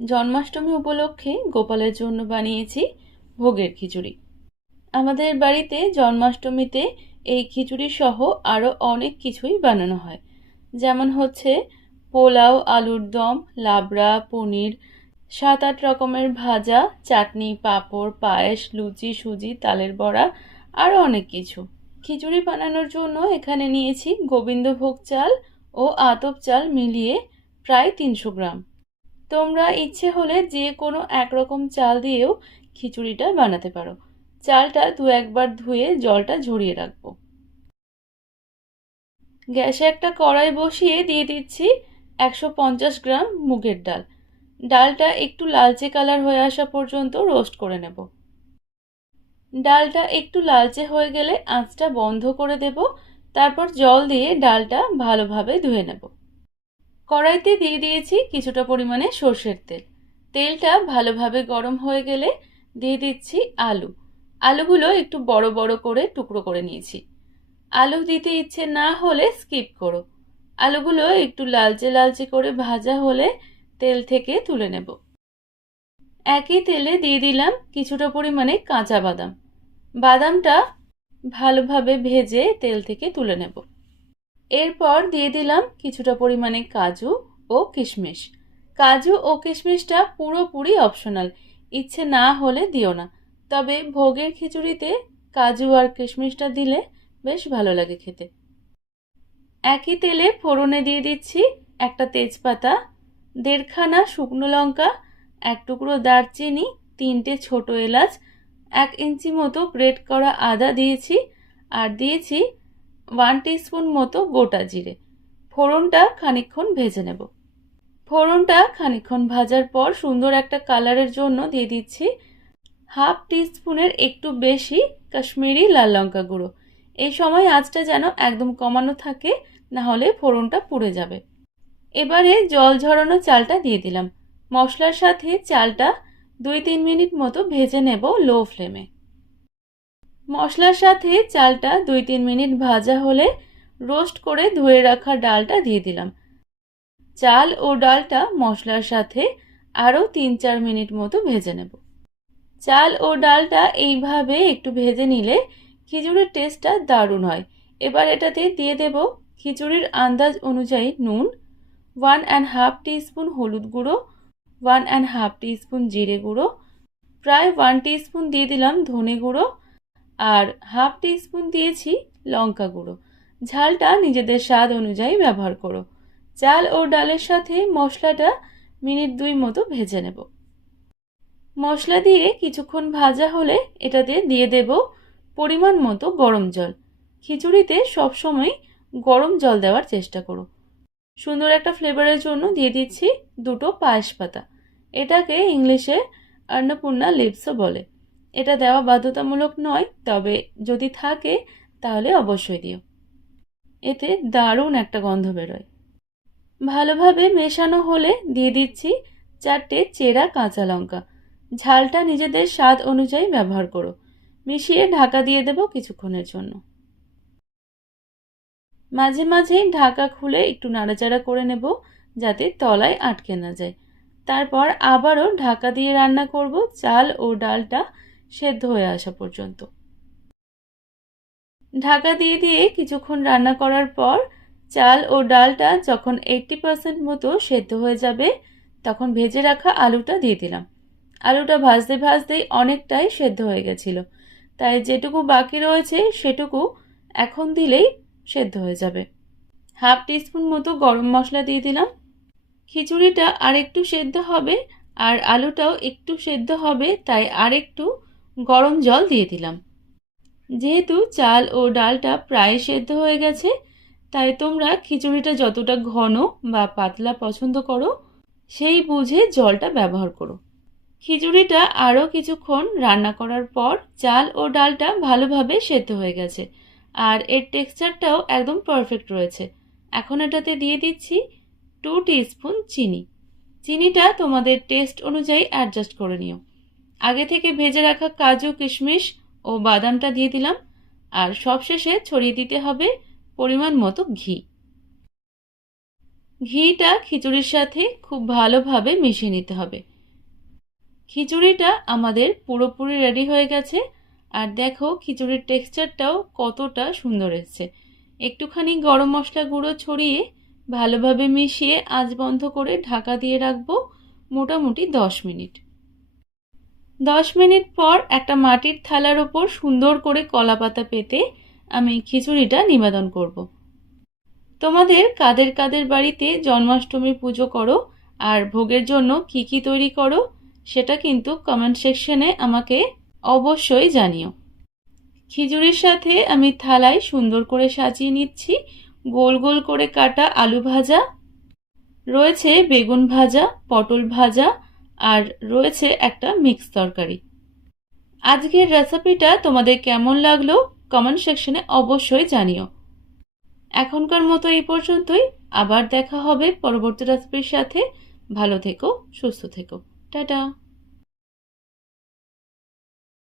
জন্মাষ্টমী উপলক্ষে গোপালের জন্য বানিয়েছি ভোগের খিচুড়ি। আমাদের বাড়িতে জন্মাষ্টমীতে এই খিচুড়ি সহ আরও অনেক কিছুই বানানো হয়। যেমন হচ্ছে পোলাও, আলুর দম, লাবড়া, পনির সাত আট রকমের ভাজা, চাটনি, পাঁপড়, পায়েস, লুচি, সুজি, তালের বড়া আরও অনেক কিছু। খিচুড়ি বানানোর জন্য এখানে নিয়েছি গোবিন্দভোগ চাল ও আতপ চাল মিলিয়ে প্রায় তিনশো গ্রাম। তোমরা ইচ্ছে হলে যে কোনো একরকম চাল দিয়েও খিচুড়িটা বানাতে পারো। চালটা দু একবার ধুয়ে জলটা ঝরিয়ে রাখব। গ্যাসে একটা কড়াই বসিয়ে দিয়ে দিচ্ছি একশো পঞ্চাশ গ্রাম মুগের ডাল। ডালটা একটু লালচে কালার হয়ে আসা পর্যন্ত রোস্ট করে নেব। ডালটা একটু লালচে হয়ে গেলে আঁচটা বন্ধ করে দেব। তারপর জল দিয়ে ডালটা ভালোভাবে ধুয়ে নেব। কড়াইতে দিয়ে দিয়েছি কিছুটা পরিমাণে সর্ষের তেল। তেলটা ভালোভাবে গরম হয়ে গেলে দিয়ে দিচ্ছি আলু। আলুগুলো একটু বড় বড় করে টুকরো করে নিয়েছি। আলু দিতে ইচ্ছে না হলে স্কিপ করো। আলুগুলো একটু লালচে লালচে করে ভাজা হলে তেল থেকে তুলে নেব। একই তেলে দিয়ে দিলাম কিছুটা পরিমাণে কাঁচা বাদাম। বাদামটা ভালোভাবে ভেজে তেল থেকে তুলে নেব। এরপর দিয়ে দিলাম কিছুটা পরিমাণে কাজু ও কিশমিশ। কাজু ও কিশমিশটা পুরোপুরি অপশনাল ইচ্ছে না হলে দিও না। তবে ভোগের খিচুড়িতে কাজু আর কিশমিশটা দিলে বেশ ভালো লাগে খেতে। একই তেলে ফোড়নে দিয়ে দিচ্ছি একটা তেজপাতা, দেড়খানা শুকনো লঙ্কা, এক টুকরো দারচিনি, তিনটে ছোট এলাচ, এক ইঞ্চি মতো গ্রেট করা আদা দিয়েছি, আর দিয়েছি ওয়ান টিস্পুন মতো গোটা জিরে। ফোড়নটা খানিকক্ষণ ভেজে নেব। ফোড়নটা খানিকক্ষণ ভাজার পর সুন্দর একটা কালারের জন্য দিয়ে দিচ্ছি হাফ টিস্পুনের একটু বেশি কাশ্মীরি লাল লঙ্কা গুঁড়ো। এই সময় আঁচটা যেন একদম কমানো থাকে, না হলে ফোড়নটা পুড়ে যাবে। এবারে জল ঝরানো চালটা দিয়ে দিলাম। মশলার সাথে চালটা দুই তিন মিনিট মতো ভেজে নেব লো ফ্লেমে। মশলার সাথে চালটা দুই তিন মিনিট ভাজা হলে রোস্ট করে ধুয়ে রাখা ডালটা দিয়ে দিলাম। চাল ও ডালটা মশলার সাথে আরও তিন চার মিনিট মতো ভেজে নেব। চাল ও ডালটা এইভাবে একটু ভেজে নিলে খিচুড়ির টেস্টটা দারুণ হয়। এবার এটাতে দিয়ে দেব খিচুড়ির আন্দাজ অনুযায়ী নুন, ওয়ান অ্যান্ড হাফ টিস্পুন হলুদ গুঁড়ো, ওয়ান অ্যান্ড হাফ টিস্পুন জিরে গুঁড়ো, প্রায় ওয়ান টিস্পুন দিয়ে দিলাম ধনে গুঁড়ো আর হাফ টিস্পুন দিয়েছি লঙ্কা গুঁড়ো। ঝালটা নিজেদের স্বাদ অনুযায়ী ব্যবহার করো। চাল ও ডালের সাথে মশলাটা মিনিট দুই মতো ভেজে নেব। মশলা দিয়ে কিছুক্ষণ ভাজা হলে এটাতে দিয়ে দেব পরিমাণ মতো গরম জল। খিচুড়িতে সবসময় গরম জল দেওয়ার চেষ্টা করো। সুন্দর একটা ফ্লেভারের জন্য দিয়ে দিচ্ছি দুটো পায়েস পাতা। এটাকে ইংলিশে অন্নপূর্ণা লিপসও বলে। এটা দেওয়া বাধ্যতামূলক নয়, তবে যদি থাকে, তাহলে অবশ্যই দিও। এতে দারুণ একটা গন্ধ বেরোয়। ভালোভাবে মেশানো হলে দিয়ে দিচ্ছি চারটে চেরা কাঁচা লঙ্কা। ঝালটা নিজেদের স্বাদ অনুযায়ী ব্যবহার করো। মিশিয়ে ঢাকা দিয়ে দেব কিছুক্ষণের জন্য। মাঝে মাঝে ঢাকা খুলে একটু নাড়াচাড়া করে নেব, যাতে তলায় আটকে না যায়। তারপর আবারও ঢাকা দিয়ে রান্না করব চাল ও ডালটা সেদ্ধ হয়ে আসা পর্যন্ত। ঢাকা দিয়ে দিয়ে কিছুক্ষণ রান্না করার পর চাল ও ডালটা যখন এইটটি পার্সেন্ট মতো সেদ্ধ হয়ে যাবে, তখন ভেজে রাখা আলুটা দিয়ে দিলাম। আলুটা ভাজতে ভাজতেই অনেকটাই সেদ্ধ হয়ে গেছিল। তাই যেটুকু বাকি রয়েছে সেটুকু এখন দিলেই সেদ্ধ হয়ে যাবে। হাফ টিস্পুন মতো গরম মশলা দিয়ে দিলাম। খিচুড়িটা আর একটু সেদ্ধ হবে আর আলুটাও একটু সেদ্ধ হবে, তাই আর একটু গরম জল দিয়ে দিলাম। যেহেতু চাল ও ডালটা প্রায় সেদ্ধ হয়ে গেছে, তাই তোমরা খিচুড়িটা যতটা ঘন বা পাতলা পছন্দ করো, সেই বুঝে জলটা ব্যবহার করো। খিচুড়িটা আরও কিছুক্ষণ রান্না করার পর চাল ও ডালটা ভালোভাবে সেদ্ধ হয়ে গেছে, আর এর টেক্সচারটাও একদম পারফেক্ট রয়েছে। এখন এটাতে দিয়ে দিচ্ছি টু স্পুন চিনি। চিনিটা তোমাদের টেস্ট অনুযায়ী অ্যাডজাস্ট করে নিও। আগে থেকে ভেজে রাখা কাজু, কিশমিশ ও বাদামটা দিয়ে দিলাম। আর সবশেষে ছড়িয়ে দিতে হবে পরিমাণ মতো ঘি। ঘিটা খিচুড়ির সাথে খুব ভালোভাবে মিশিয়ে নিতে হবে। খিচুড়িটা আমাদের পুরোপুরি রেডি হয়ে গেছে। আর দেখো খিচুড়ির টেক্সচারটাও কতটা সুন্দর এসছে। একটুখানি গরম মশলা গুঁড়ো ছড়িয়ে ভালোভাবে মিশিয়ে আঁচ বন্ধ করে ঢাকা দিয়ে রাখব মোটামুটি দশ মিনিট। দশ মিনিট পর একটা মাটির থালার ওপর সুন্দর করে কলা পাতা পেতে আমি খিচুড়িটা নিবেদন করব। তোমাদের কাদের কাদের বাড়িতে জন্মাষ্টমী পুজো করো আর ভোগের জন্য কি কি তৈরি করো, সেটা কিন্তু কমেন্ট সেকশনে আমাকে অবশ্যই জানিও খিচুড়ির সাথে আমি থালায় সুন্দর করে সাজিয়ে নিচ্ছি গোল গোল করে কাটা আলু ভাজা, রয়েছে বেগুন ভাজা, পটল ভাজা আর রয়েছে একটা মিক্স তরকারি। আজকের রেসিপিটা তোমাদের কেমন লাগল কমেন্ট সেকশনে অবশ্যই জানিও। এখনকার মতো এই পর্যন্তই, আবার দেখা হবে পরবর্তী রেসিপির সাথে। ভালো থেকো, সুস্থ থেকো। টাটা!